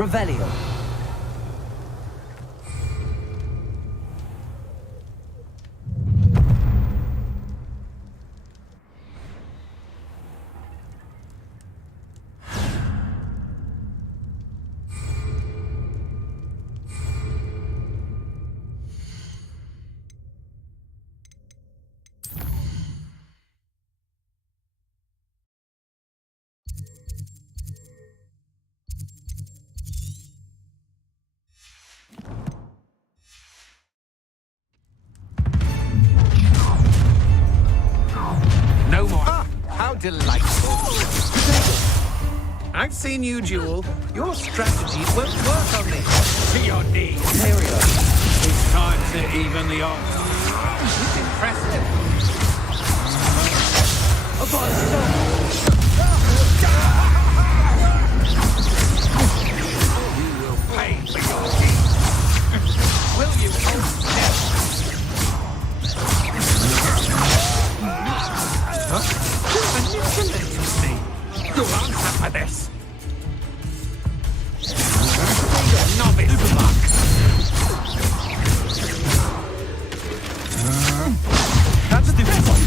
Revelio. No more. Ah, how delightful. I've seen you duel. Your strategy won't work on this. To your knees. Imperio. It's time to even the odds. It's impressive. You will pay for your deeds. Will you hold still? Manipulating me. You'll answer for this. Novice luck. That's a different one.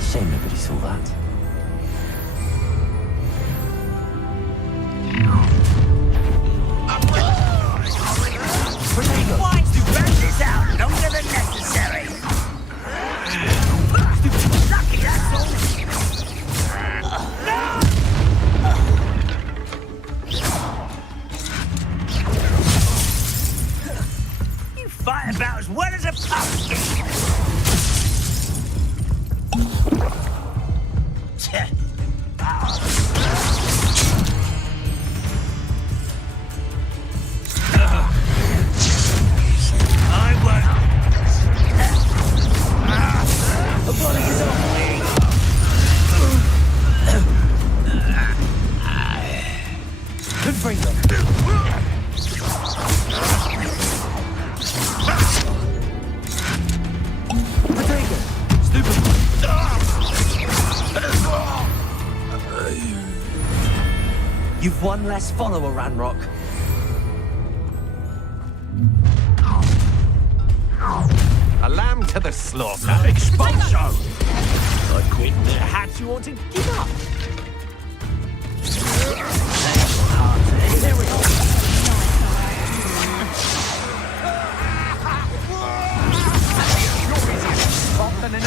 Shame nobody saw that. Why to run this out longer than necessary? Lucky, that's all. You fight about as well as a pumpkin. I won't. Good bring them. Potato. Stupid. You've one less follower, Ranrock. A lamb to the slaughter. Expulsion. I quit there. Perhaps you want to give up. Here we go. Than an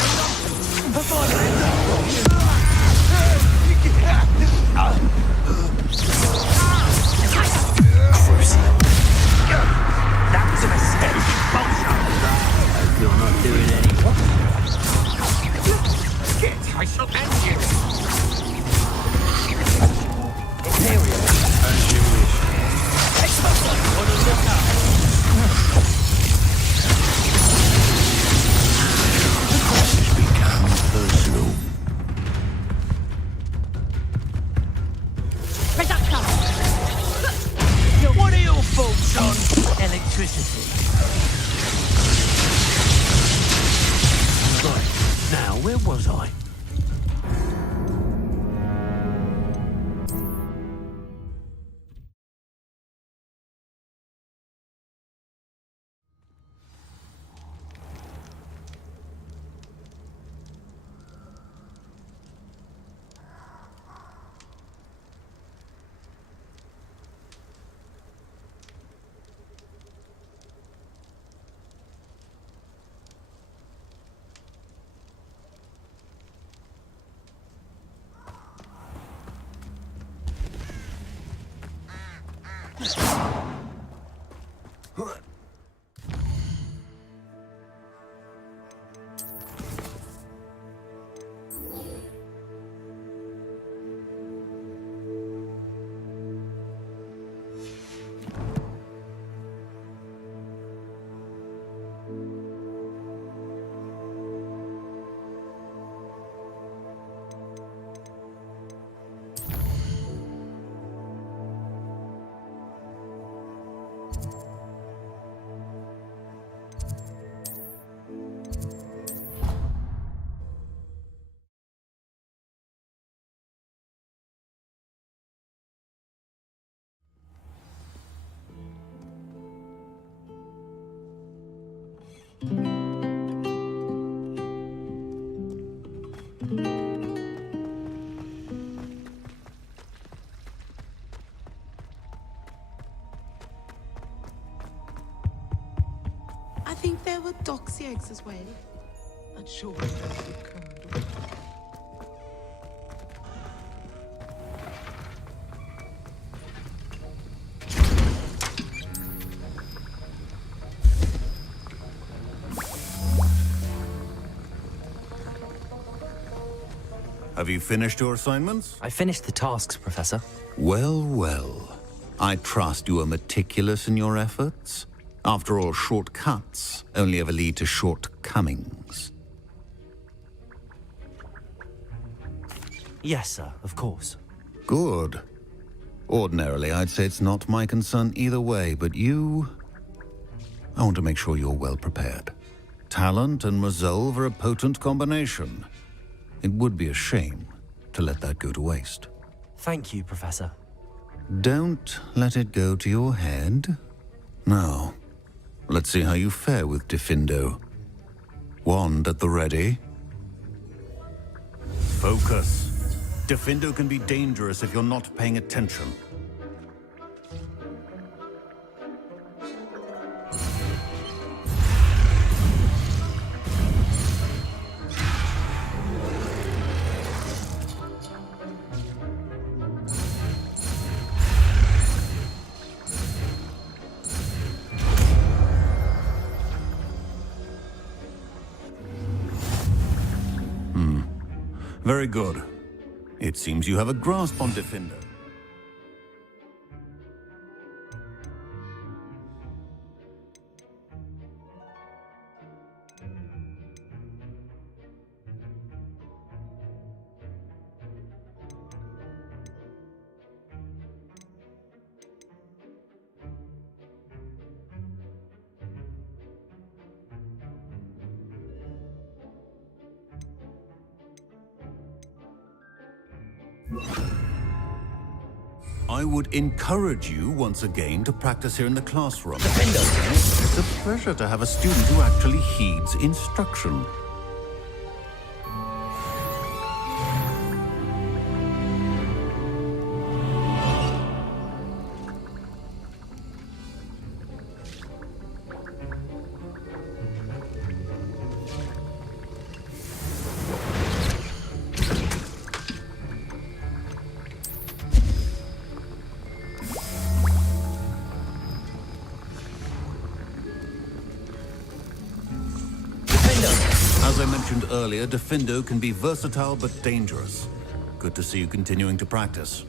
That was a mistake. Bullshit. You're not doing any. Get, I shall end you. Imperial. As you wish. On the lookout. Personal. What are your thoughts on Electricity. Right. Now, where was I? doxy eggs as well. Not sure what that would curd. Have you finished your assignments? I finished the tasks, Professor. Well, well. I trust you are meticulous in your efforts. After all, shortcuts only ever lead to shortcomings. Yes, sir, of course. Good. Ordinarily, I'd say it's not my concern either way, but you... I want to make sure you're well prepared. Talent and resolve are a potent combination. It would be a shame to let that go to waste. Thank you, Professor. Don't let it go to your head. Now, let's see how you fare with Diffindo. Wand at the ready. Focus. Diffindo can be dangerous if you're not paying attention. Very good. It seems you have a grasp on Diffindo. I would encourage you once again to practice here in the classroom. It's a pleasure to have a student who actually heeds instruction. As I mentioned earlier, Diffindo can be versatile but dangerous. Good to see you continuing to practice.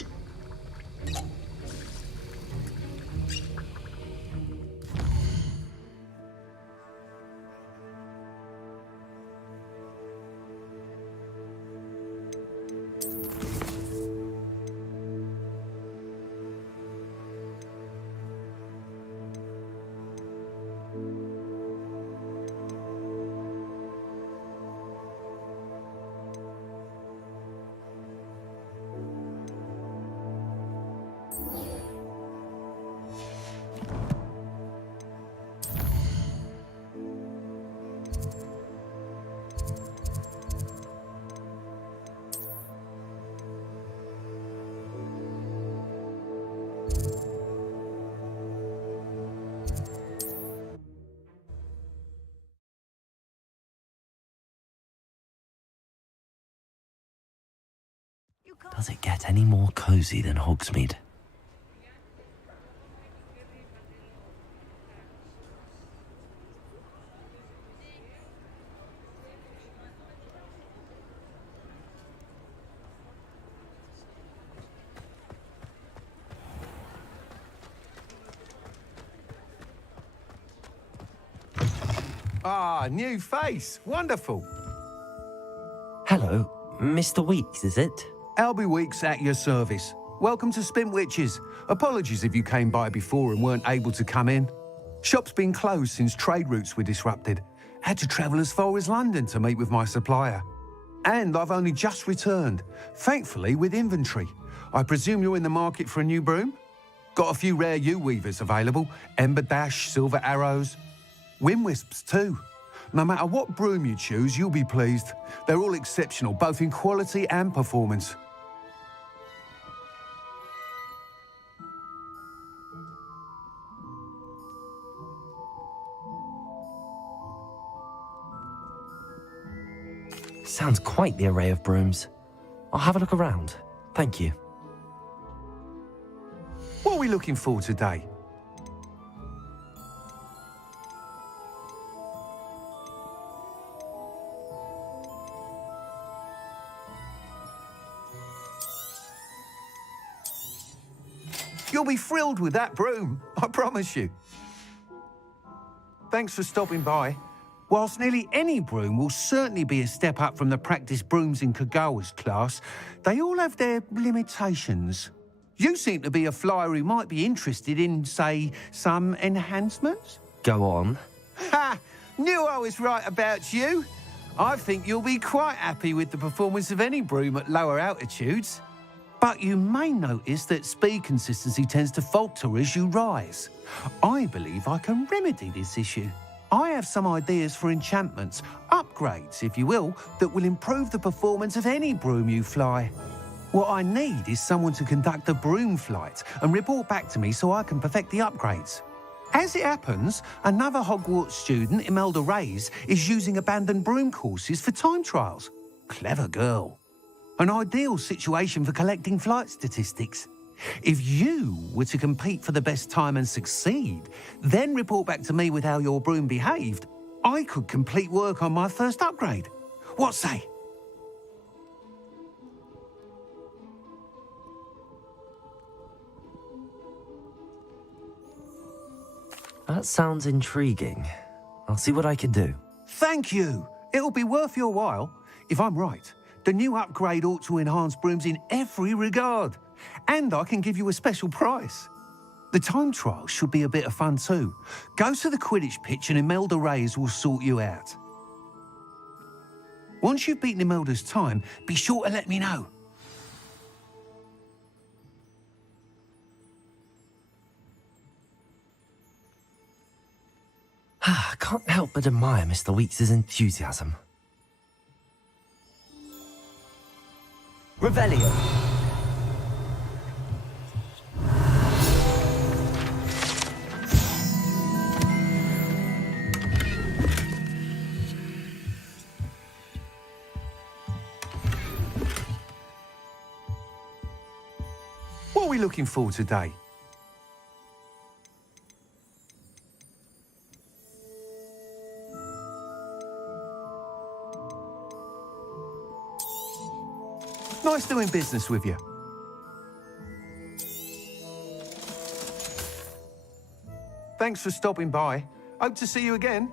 Does it get any more cozy than Hogsmeade? Ah, new face. Wonderful. Hello, Mr. Weeks, is it? Albie Weeks at your service. Welcome to Spintwitches. Apologies if you came by before and weren't able to come in. Shop's been closed since trade routes were disrupted. Had to travel as far as London to meet with my supplier. And I've only just returned, thankfully with inventory. I presume you're in the market for a new broom? Got a few rare U-weavers available, Ember Dash, Silver Arrows, Wind Wisps too. No matter what broom you choose, you'll be pleased. They're all exceptional, both in quality and performance. Sounds quite the array of brooms. I'll have a look around. Thank you. What are we looking for today? You'll be thrilled with that broom, I promise you. Thanks for stopping by. Whilst nearly any broom will certainly be a step up from the practice brooms in Kagawa's class, they all have their limitations. You seem to be a flyer who might be interested in, say, some enhancements? Go on. Ha! Knew I was right about you. I think you'll be quite happy with the performance of any broom at lower altitudes. But you may notice that speed consistency tends to falter as you rise. I believe I can remedy this issue. I have some ideas for enchantments, upgrades, if you will, that will improve the performance of any broom you fly. What I need is someone to conduct a broom flight and report back to me so I can perfect the upgrades. As it happens, another Hogwarts student, Imelda Reyes, is using abandoned broom courses for time trials. Clever girl. An ideal situation for collecting flight statistics. If you were to compete for the best time and succeed, then report back to me with how your broom behaved, I could complete work on my first upgrade. What say? That sounds intriguing. I'll see what I can do. Thank you. It'll be worth your while. If I'm right, the new upgrade ought to enhance brooms in every regard. And I can give you a special price. The time trial should be a bit of fun too. Go to the Quidditch pitch and Imelda Reyes will sort you out. Once you've beaten Imelda's time, be sure to let me know. I can't help but admire Mr. Weeks' enthusiasm. Revelio. What are we looking for today? Nice doing business with you. Thanks for stopping by. Hope to see you again.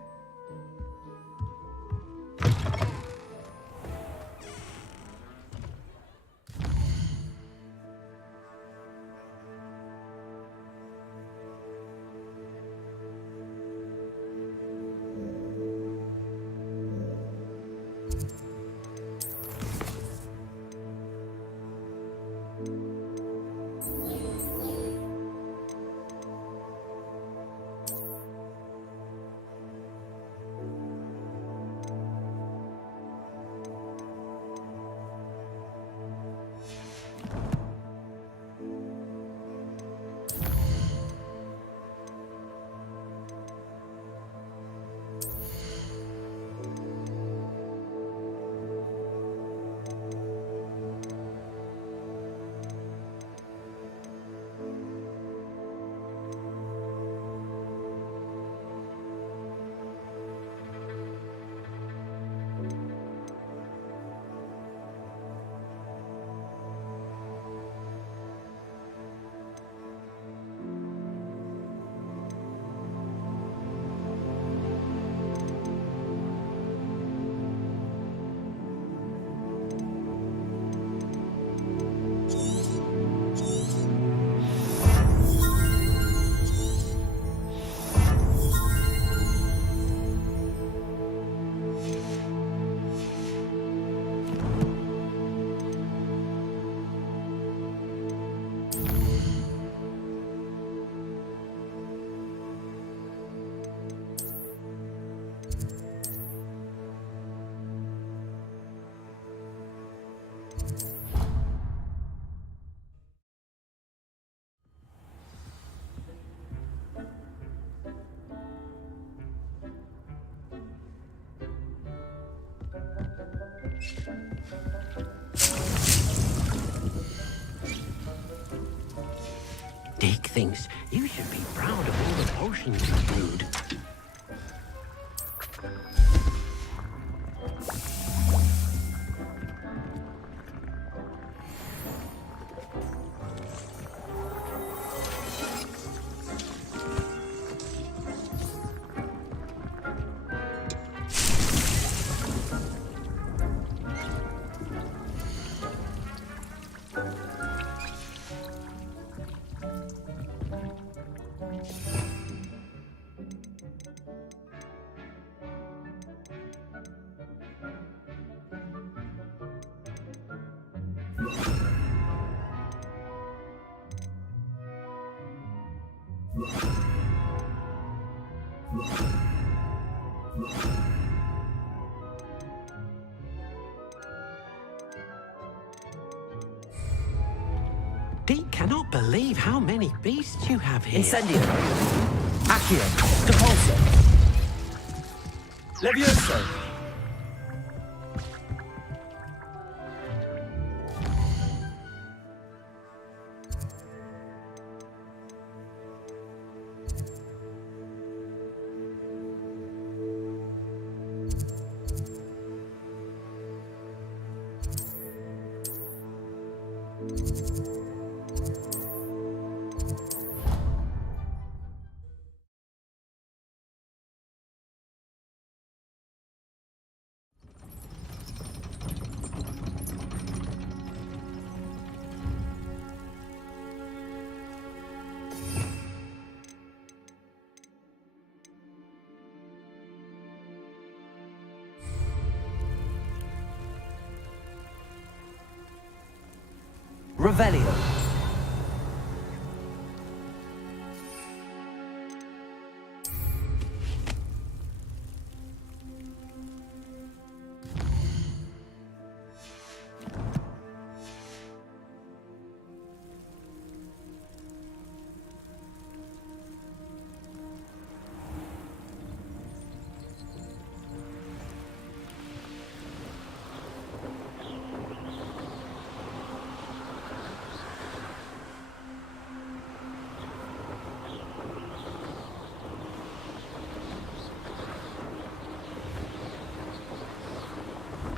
things. You should be proud of all the potions you brewed. Deke cannot believe how many beasts you have here. Incendio. Accio. Depulso. Levioso. Revelio.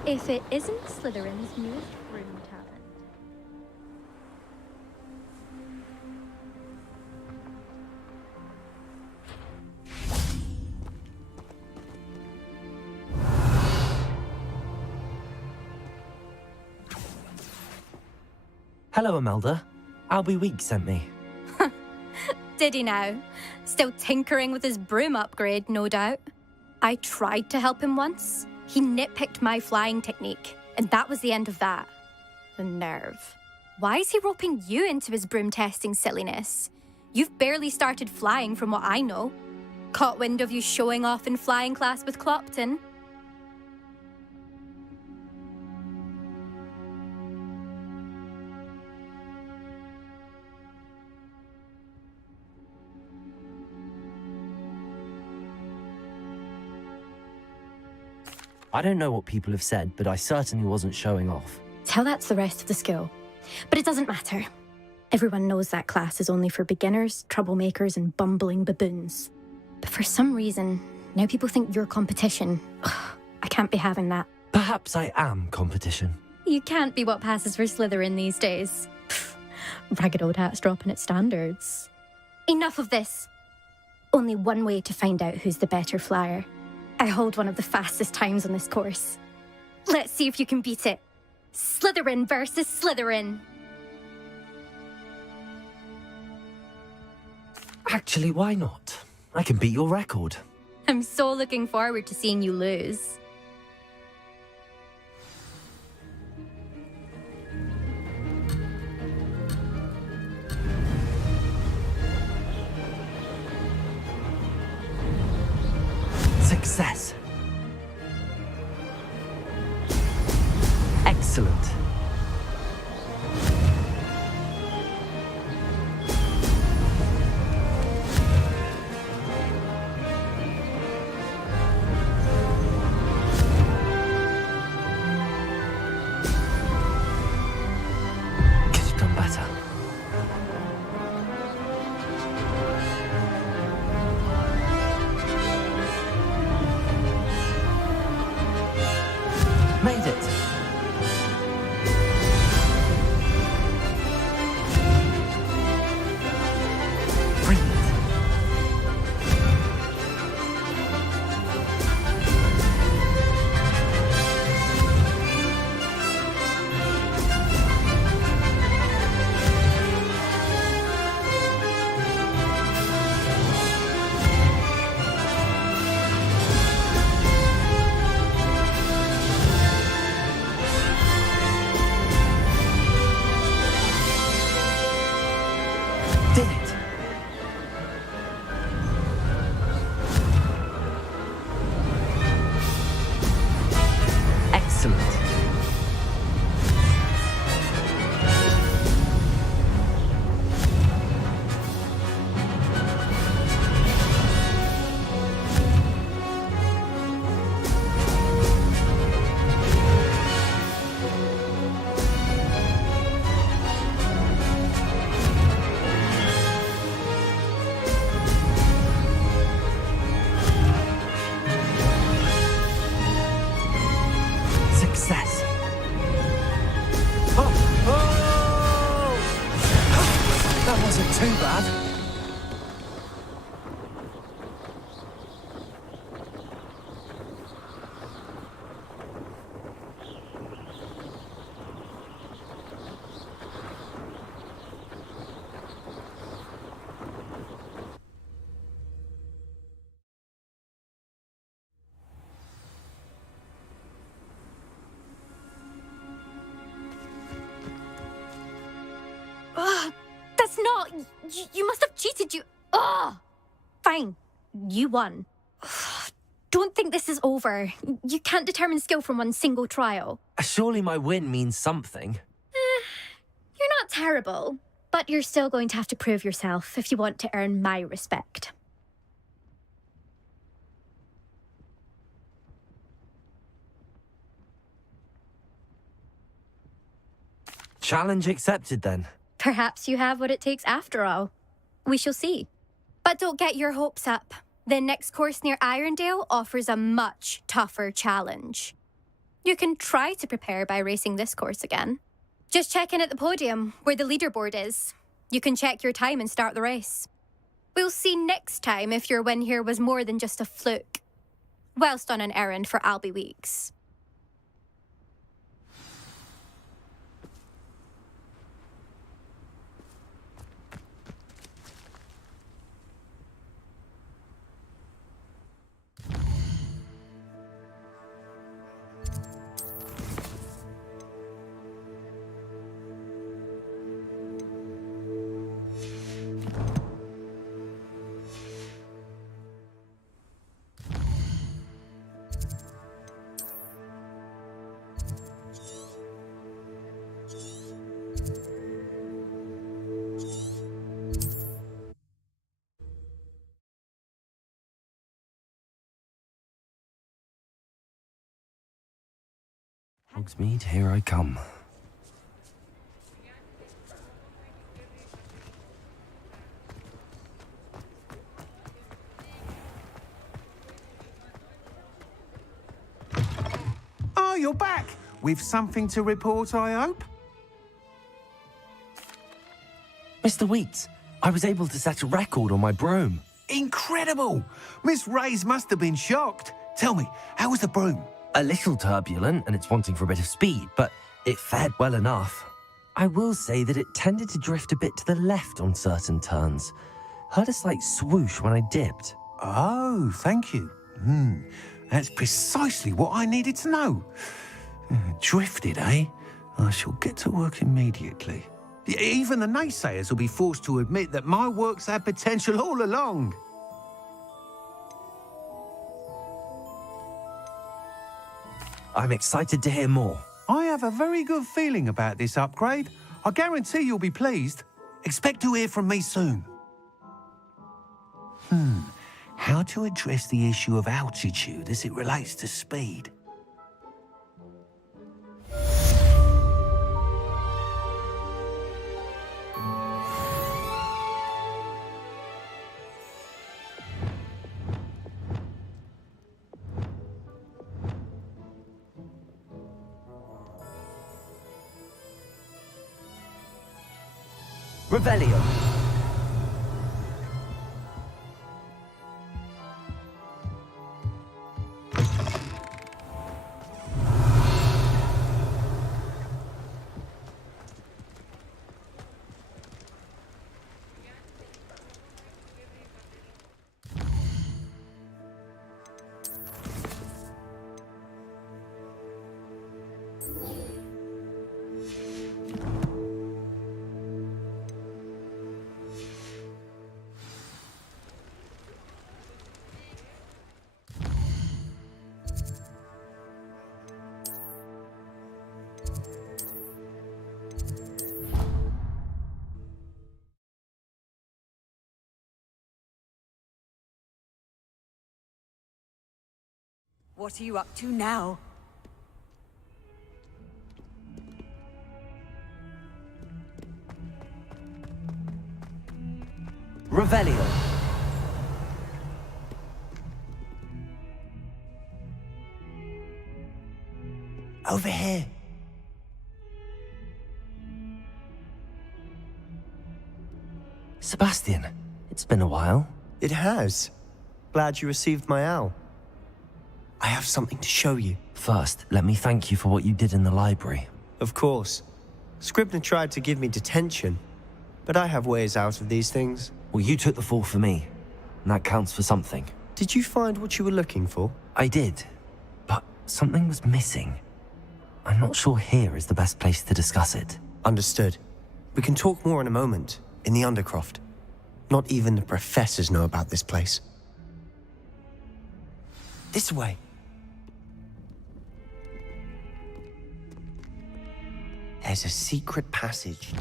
If it isn't Slytherin's newest broom talent. Hello, Imelda. Albie Week sent me. Did he now? Still tinkering with his broom upgrade, no doubt. I tried to help him once. He nitpicked my flying technique, and that was the end of that. The nerve. Why is he roping you into his broom testing silliness? You've barely started flying from what I know. Caught wind of you showing off in flying class with Clopton. I don't know what people have said, but I certainly wasn't showing off. Tell that to the rest of the school. But it doesn't matter. Everyone knows that class is only for beginners, troublemakers, and bumbling baboons. But for some reason, now people think you're competition. Ugh, I can't be having that. Perhaps I am competition. You can't be what passes for Slytherin these days. Pfft, ragged old hat's dropping its standards. Enough of this. Only one way to find out who's the better flyer. I hold one of the fastest times on this course. Let's see if you can beat it. Slytherin versus Slytherin. Actually, why not? I can beat your record. I'm so looking forward to seeing you lose. Success. Excellent. Could have done better. Made it! Brilliant! Did it! Excellent! Success! Oh! That wasn't too bad. That's not... You must have cheated, you... Ugh! Fine. You won. Don't think this is over. You can't determine skill from one single trial. Surely my win means something. You're not terrible, but you're still going to have to prove yourself if you want to earn my respect. Challenge accepted then. Perhaps you have what it takes after all. We shall see. But don't get your hopes up. The next course near Irondale offers a much tougher challenge. You can try to prepare by racing this course again. Just check in at the podium, where the leaderboard is. You can check your time and start the race. We'll see next time if your win here was more than just a fluke. Whilst on an errand for Albie Weeks. Hogsmeade, here I come. Oh, you're back! With something to report, I hope? Mr. Weeks, I was able to set a record on my broom. Incredible! Miss Reyes must have been shocked. Tell me, how was the broom? A little turbulent, and it's wanting for a bit of speed, but it fared well enough. I will say that it tended to drift a bit to the left on certain turns. Heard a slight swoosh when I dipped. Oh, thank you. That's precisely what I needed to know. Drifted, eh? I shall get to work immediately. Even the naysayers will be forced to admit that my work's had potential all along. I'm excited to hear more. I have a very good feeling about this upgrade. I guarantee you'll be pleased. Expect to hear from me soon. How to address the issue of altitude as it relates to speed? Revelio. What are you up to now? Revelio. Over here. Sebastian, it's been a while. It has. Glad you received my owl. I have something to show you. First, let me thank you for what you did in the library. Of course. Scribner tried to give me detention, but I have ways out of these things. Well, you took the fall for me, and that counts for something. Did you find what you were looking for? I did, but something was missing. I'm not sure here is the best place to discuss it. Understood. We can talk more in a moment, in the Undercroft. Not even the professors know about this place. This way. There's a secret passage.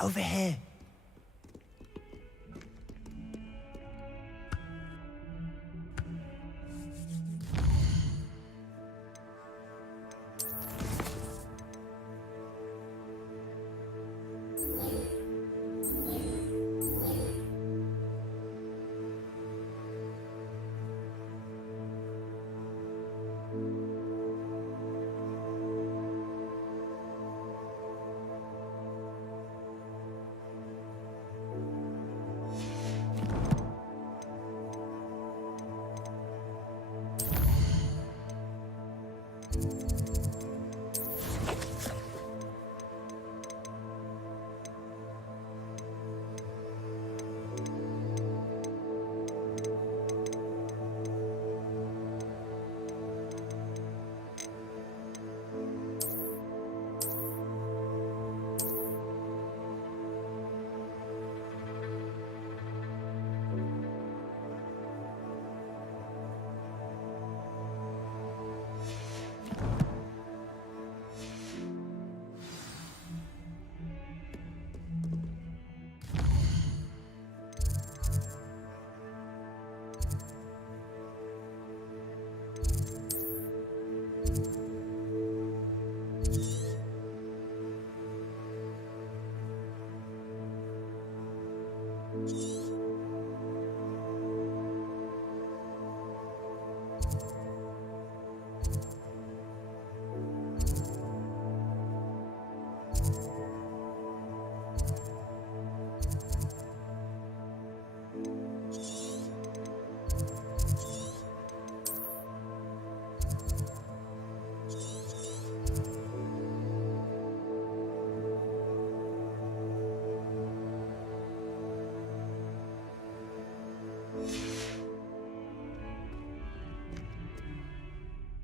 Over here.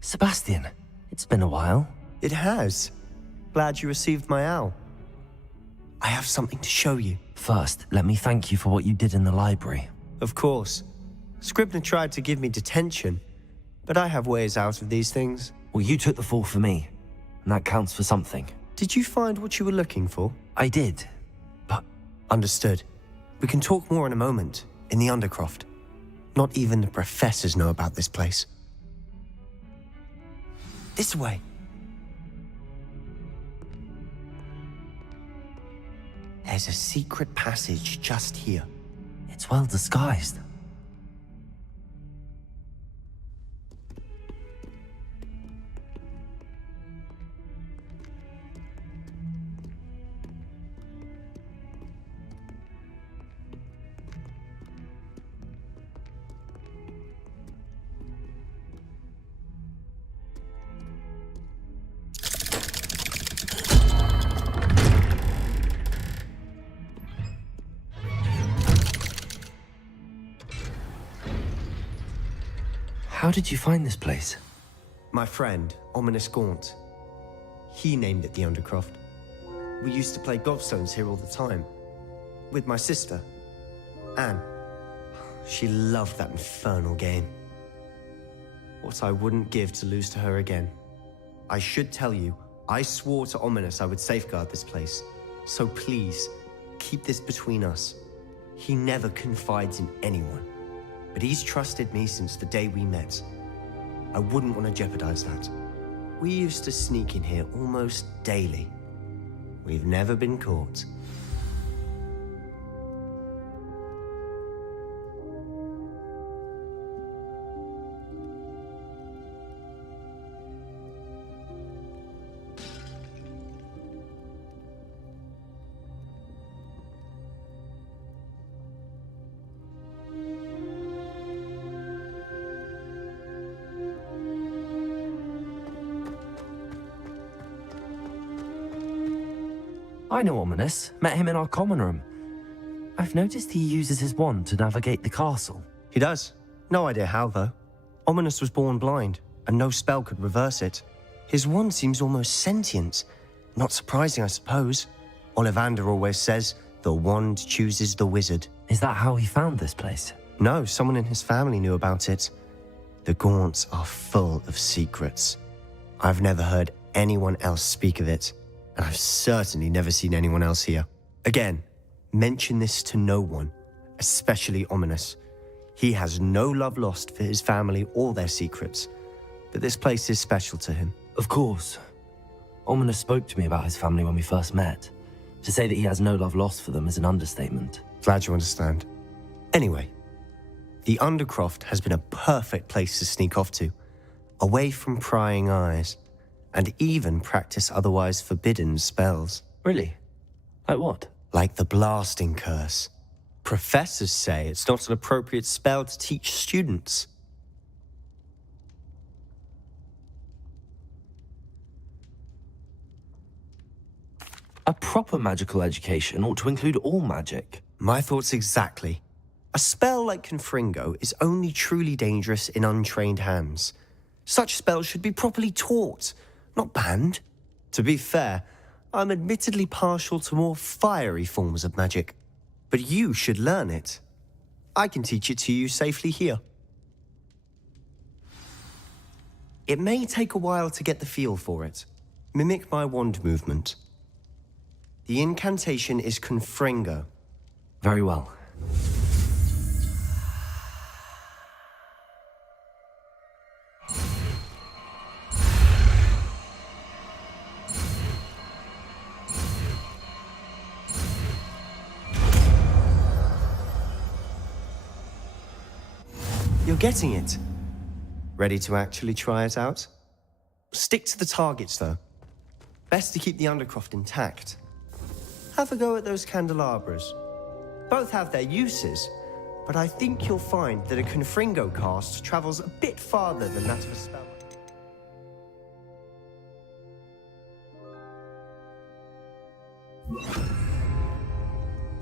Sebastian, it's been a while. It has. Glad you received my owl. I have something to show you. First, let me thank you for what you did in the library. Of course. Scribner tried to give me detention, but I have ways out of these things. Well, you took the fall for me, and that counts for something. Did you find what you were looking for? I did, but... Understood. We can talk more in a moment, in the Undercroft. Not even the professors know about this place. This way. There's a secret passage just here. It's well disguised. How did you find this place? My friend, Ominous Gaunt. He named it the Undercroft. We used to play gobstones here all the time. With my sister, Anne. She loved that infernal game. What I wouldn't give to lose to her again. I should tell you, I swore to Ominous I would safeguard this place. So please, keep this between us. He never confides in anyone. But he's trusted me since the day we met. I wouldn't want to jeopardize that. We used to sneak in here almost daily. We've never been caught. I know Ominous. Met him in our common room. I've noticed he uses his wand to navigate the castle. He does. No idea how, though. Ominous was born blind, and no spell could reverse it. His wand seems almost sentient. Not surprising, I suppose. Ollivander always says, the wand chooses the wizard. Is that how he found this place? No, someone in his family knew about it. The Gaunts are full of secrets. I've never heard anyone else speak of it, and I've certainly never seen anyone else here. Again, mention this to no one, especially Ominous. He has no love lost for his family or their secrets, but this place is special to him. Of course. Ominous spoke to me about his family when we first met. To say that he has no love lost for them is an understatement. Glad you understand. Anyway, the Undercroft has been a perfect place to sneak off to, away from prying eyes, and even practice otherwise forbidden spells. Really? Like what? Like the blasting curse. Professors say it's not an appropriate spell to teach students. A proper magical education ought to include all magic. My thoughts exactly. A spell like Confringo is only truly dangerous in untrained hands. Such spells should be properly taught, not banned. To be fair, I'm admittedly partial to more fiery forms of magic. But you should learn it. I can teach it to you safely here. It may take a while to get the feel for it. Mimic my wand movement. The incantation is Confringo. Very well. You're getting it. Ready to actually try it out? Stick to the targets, though. Best to keep the Undercroft intact. Have a go at those candelabras. Both have their uses, but I think you'll find that a Confringo cast travels a bit farther than that of a spell.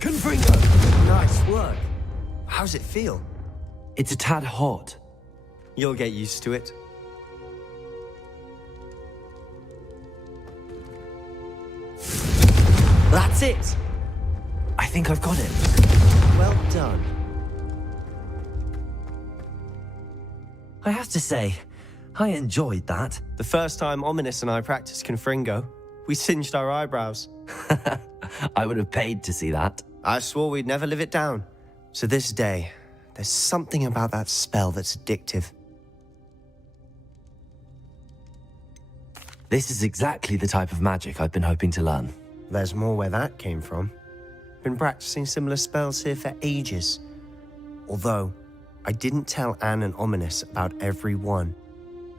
Confringo! Nice work. How's it feel? It's a tad hot. You'll get used to it. That's it! I think I've got it. Well done. I have to say, I enjoyed that. The first time Ominous and I practiced Confringo, we singed our eyebrows. I would have paid to see that. I swore we'd never live it down. So this day, there's something about that spell that's addictive. This is exactly the type of magic I've been hoping to learn. There's more where that came from. Been practicing similar spells here for ages. Although, I didn't tell Anne and Ominous about every one.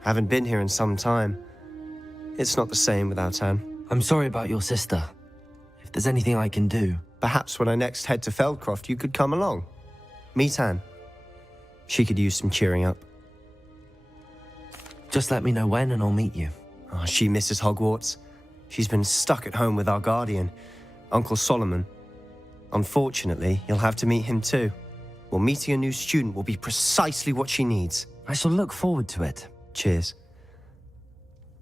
Haven't been here in some time. It's not the same without Anne. I'm sorry about your sister. If there's anything I can do... Perhaps when I next head to Feldcroft, you could come along. Meet Anne. She could use some cheering up. Just let me know when and I'll meet you. Oh, she misses Hogwarts. She's been stuck at home with our guardian, Uncle Solomon. Unfortunately, you'll have to meet him too. Well, meeting a new student will be precisely what she needs. I shall look forward to it. Cheers.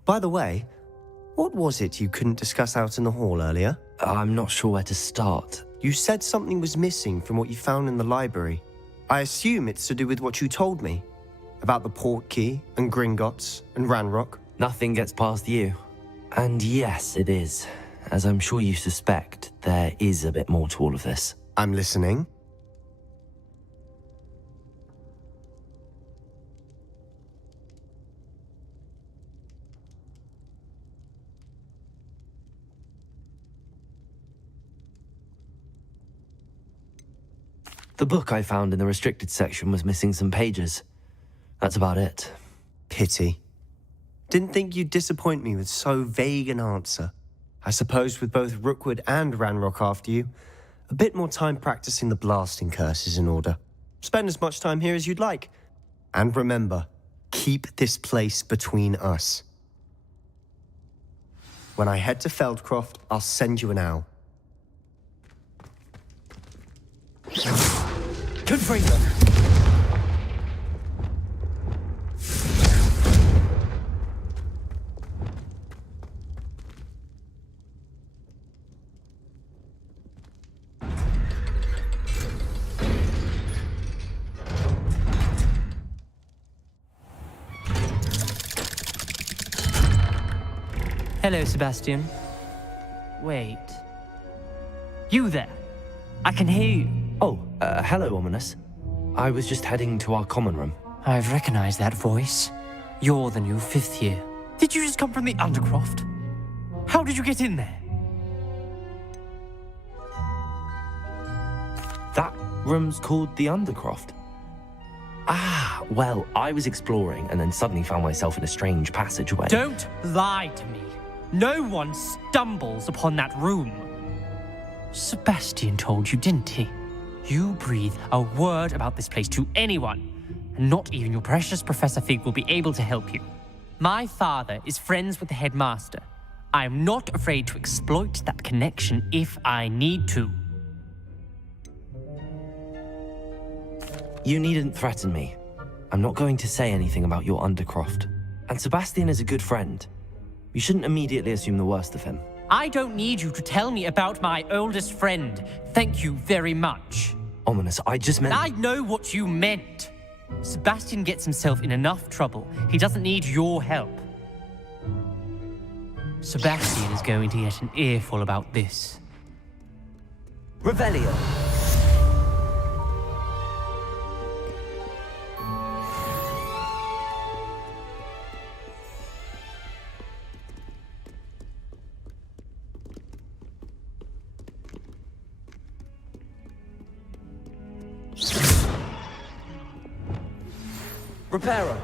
By the way, what was it you couldn't discuss out in the hall earlier? I'm not sure where to start. You said something was missing from what you found in the library. I assume it's to do with what you told me about the Portkey and Gringotts and Ranrock. Nothing gets past you. And yes, it is. As I'm sure you suspect, there is a bit more to all of this. I'm listening. The book I found in the restricted section was missing some pages. That's about it. Pity. Didn't think you'd disappoint me with so vague an answer. I suppose with both Rookwood and Ranrock after you, a bit more time practicing the blasting curse is in order. Spend as much time here as you'd like. And remember, keep this place between us. When I head to Feldcroft, I'll send you an owl. Confringo! Hello, Sebastian. Wait. You there? I can hear you. Oh, hello, Ominous. I was just heading to our common room. I've recognized that voice. You're the new 5th year. Did you just come from the Undercroft? How did you get in there? That room's called the Undercroft. Ah, well, I was exploring and then suddenly found myself in a strange passageway. Don't lie to me. No one stumbles upon that room. Sebastian told you, didn't he? You breathe a word about this place to anyone, and not even your precious Professor Fig will be able to help you. My father is friends with the headmaster. I am not afraid to exploit that connection if I need to. You needn't threaten me. I'm not going to say anything about your Undercroft. And Sebastian is a good friend. You shouldn't immediately assume the worst of him. I don't need you to tell me about my oldest friend. Thank you very much. Ominous, I just meant... I know what you meant. Sebastian gets himself in enough trouble. He doesn't need your help. Sebastian is going to get an earful about this. Revelio. Reparo.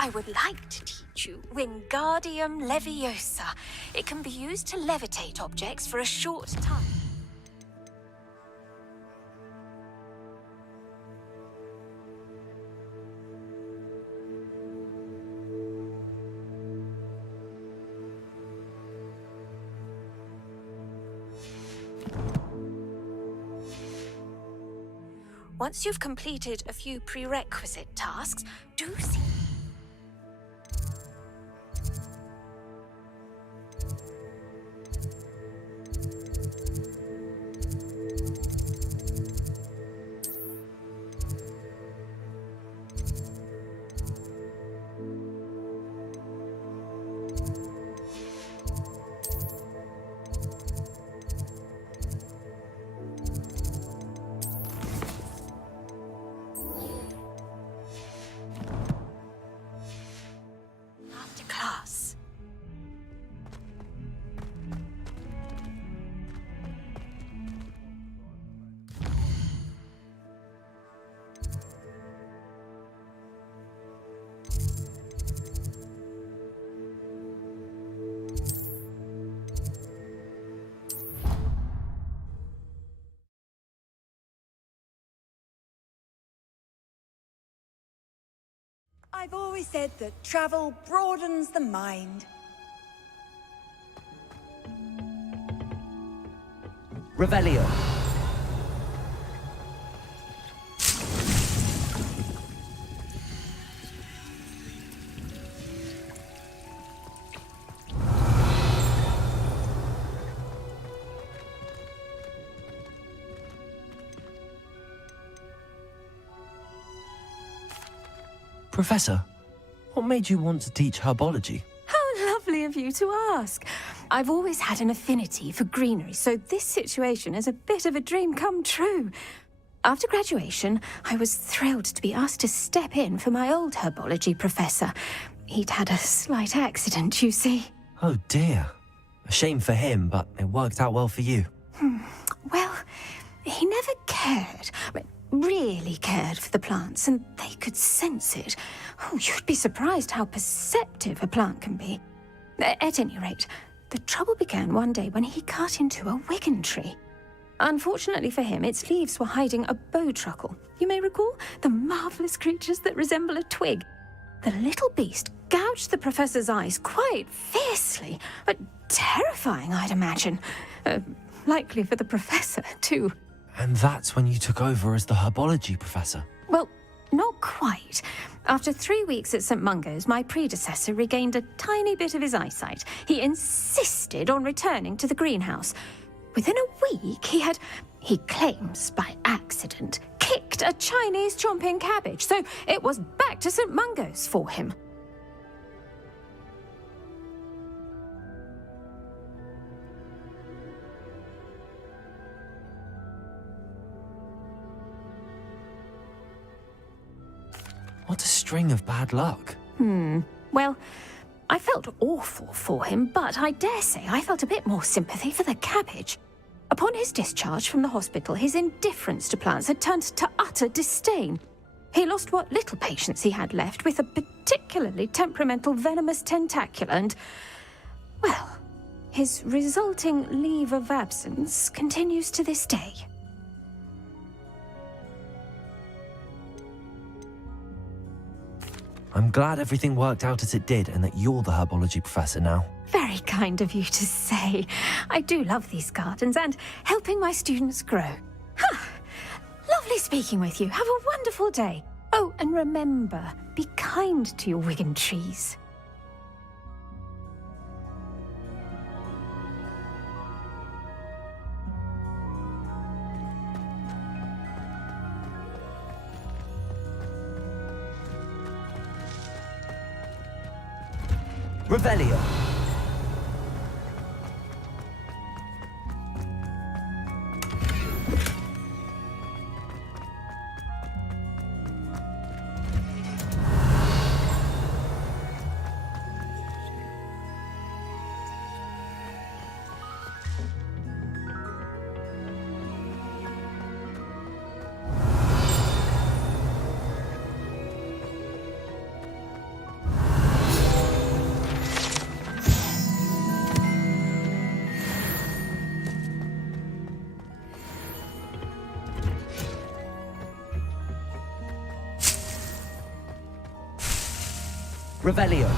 I would like to teach you Wingardium Leviosa. It can be used to levitate objects for a short time. Once you've completed a few prerequisite tasks, do see. After class. I've always said that travel broadens the mind. Revelio. Professor, what made you want to teach herbology? How lovely of you to ask. I've always had an affinity for greenery, so this situation is a bit of a dream come true. After graduation, I was thrilled to be asked to step in for my old herbology professor. He'd had a slight accident, you see. Oh dear. A shame for him, but it worked out well for you. Well, he never cared. Really cared for the plants, and they could sense it. Oh, you'd be surprised how perceptive a plant can be. At any rate, the trouble began one day when he cut into a wigan tree. Unfortunately for him, its leaves were hiding a bowtruckle. You may recall the marvelous creatures that resemble a twig. The little beast gouged the professor's eyes quite fiercely, but terrifying, I'd imagine. Likely for the professor, too. And that's when you took over as the herbology professor? Well, not quite. After 3 weeks at St. Mungo's, my predecessor regained a tiny bit of his eyesight. He insisted on returning to the greenhouse. Within a week, he claims by accident, kicked a Chinese chomping cabbage, so it was back to St. Mungo's for him. What a string of bad luck. Well, I felt awful for him, but I dare say I felt a bit more sympathy for the cabbage. Upon his discharge from the hospital, his indifference to plants had turned to utter disdain. He lost what little patience he had left with a particularly temperamental venomous tentacula and, well, his resulting leave of absence continues to this day. I'm glad everything worked out as it did and that you're the herbology professor now. Very kind of you to say. I do love these gardens and helping my students grow. Lovely speaking with you. Have a wonderful day. Oh, and remember, be kind to your wigan trees. Revelio. Revelio.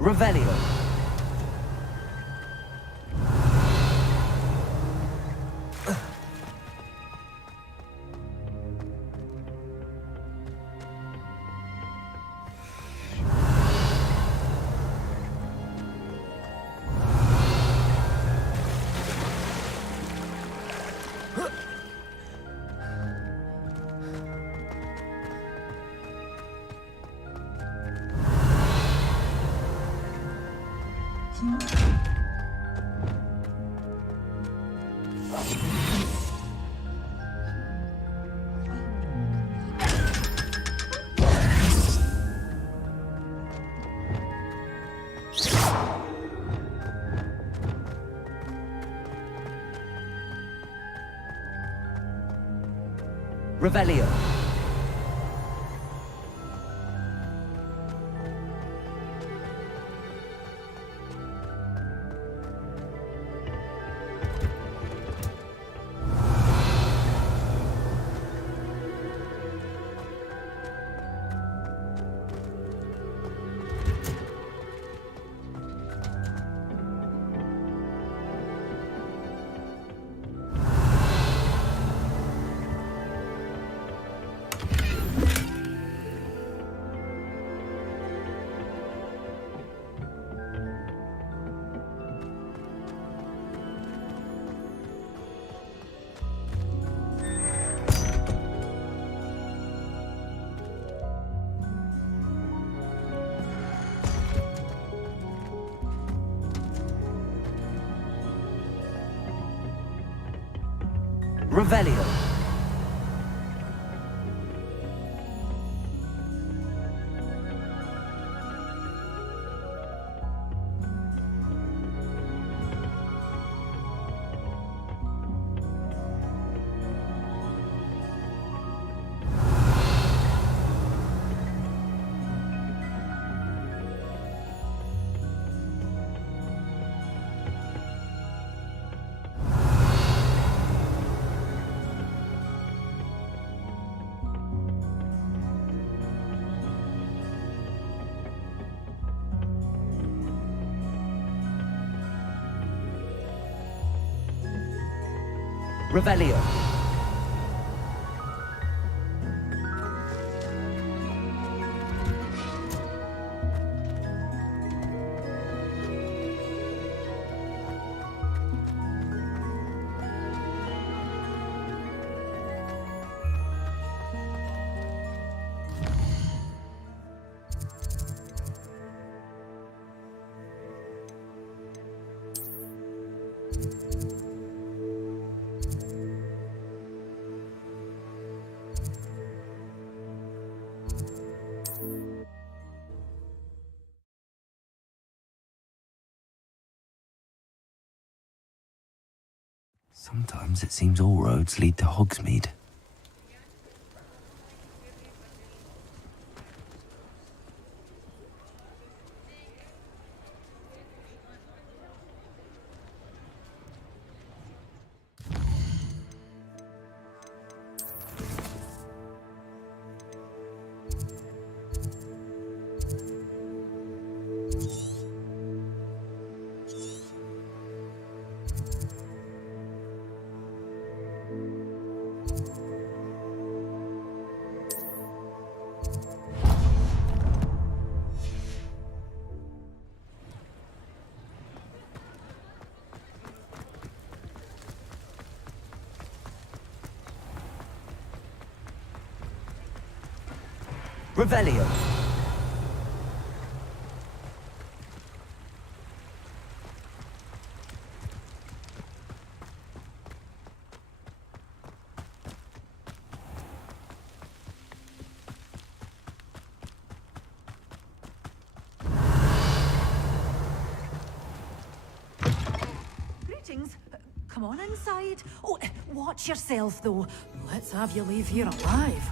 Revelio. Revelio. Revelio. Revelio. Sometimes it seems all roads lead to Hogsmeade. Revelio. greetings. Come on inside. Oh, watch yourself, though. Let's have you leave here alive.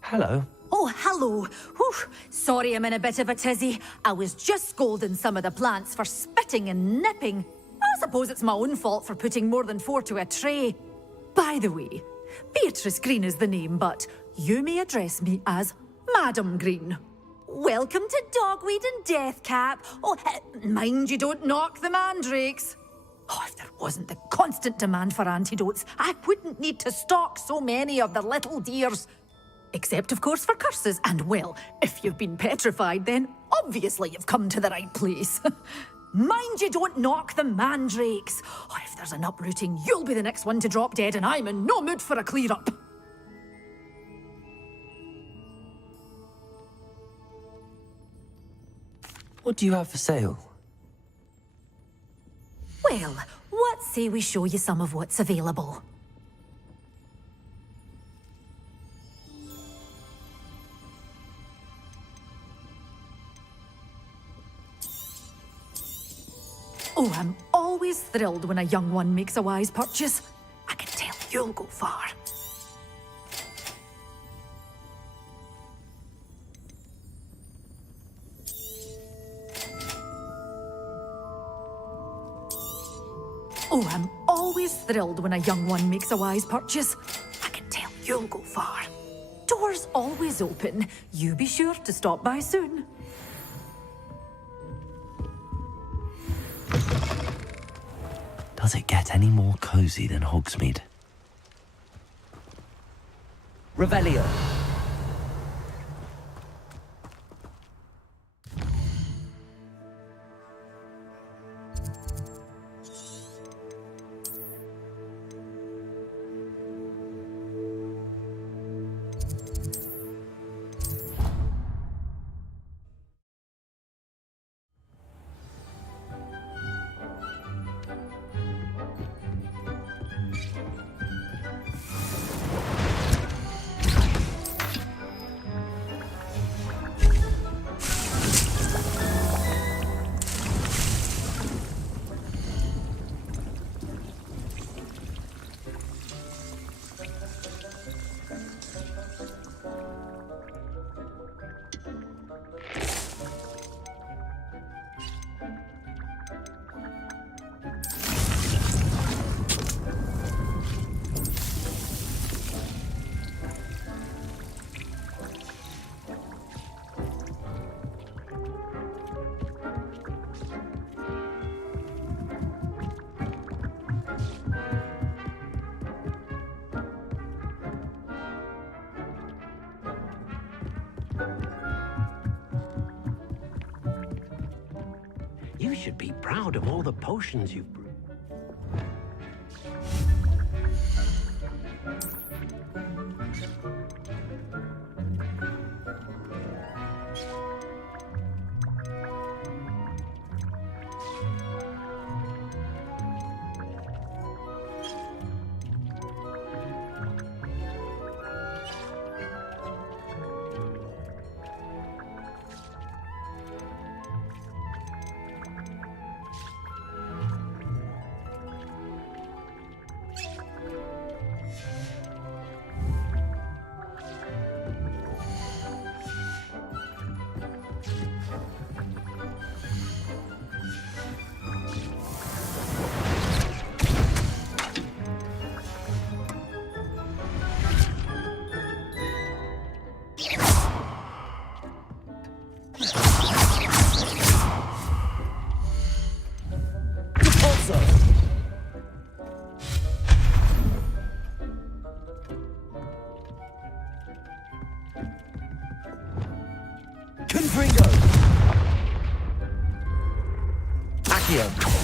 Hello. Oh, hello. Whew. Sorry I'm in a bit of a tizzy. I was just scolding some of the plants for spitting and nipping. I suppose it's my own fault for putting more than 4 to a tray. By the way, Beatrice Green is the name, but you may address me as Madam Green. Welcome to Dogweed and Deathcap. Oh, mind you don't knock the mandrakes. Oh, if there wasn't the constant demand for antidotes, I wouldn't need to stock so many of the little dears. Except, of course, for curses. And, well, if you've been petrified, then obviously you've come to the right place. Mind you don't knock the mandrakes. Oh, if there's an uprooting, you'll be the next one to drop dead, and I'm in no mood for a clear-up. What do you have for sale? Well, what say we show you some of what's available? Oh, I'm always thrilled when a young one makes a wise purchase. I can tell you'll go far. Oh, I'm always thrilled when a young one makes a wise purchase. I can tell you'll go far. Doors always open. You be sure to stop by soon. Does it get any more cozy than Hogsmeade? Revelio. You should be proud of all the potions you've brewed. Accio.